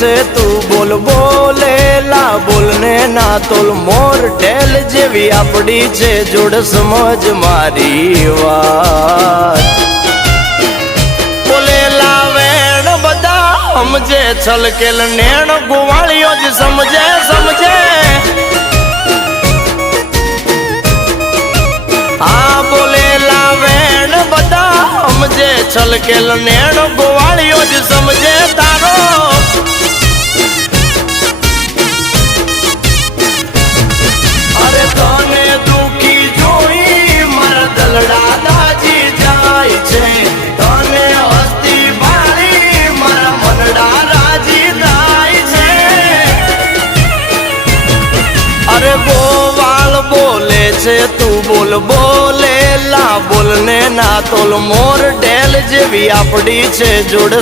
છે તું બોલ બોલેલા બોલને ના તોલ મોર ઢેલ જેવી આપડી છે જોડ સમજ મારી વાત બોલેલા વેણ બધા સમજે છલકેલ નેણ ગોવાળીઓ જ સમજે સમજે હા બોલેલા વેણ બધા સમજે છલકેલ નેણ ગોવાળીઓ જ સમજે તારો અરે તને દુખી જોઈ મારા દલડા દાજી જાય છે તને હસ્તી ભાળી મારા મનડા રાજી થાય છે અરે ગોવાળ બોલે છે તું બોલ બોલેલા બોલને ના તોલ મોર ઢેલ જેવી આપડી છે જોડ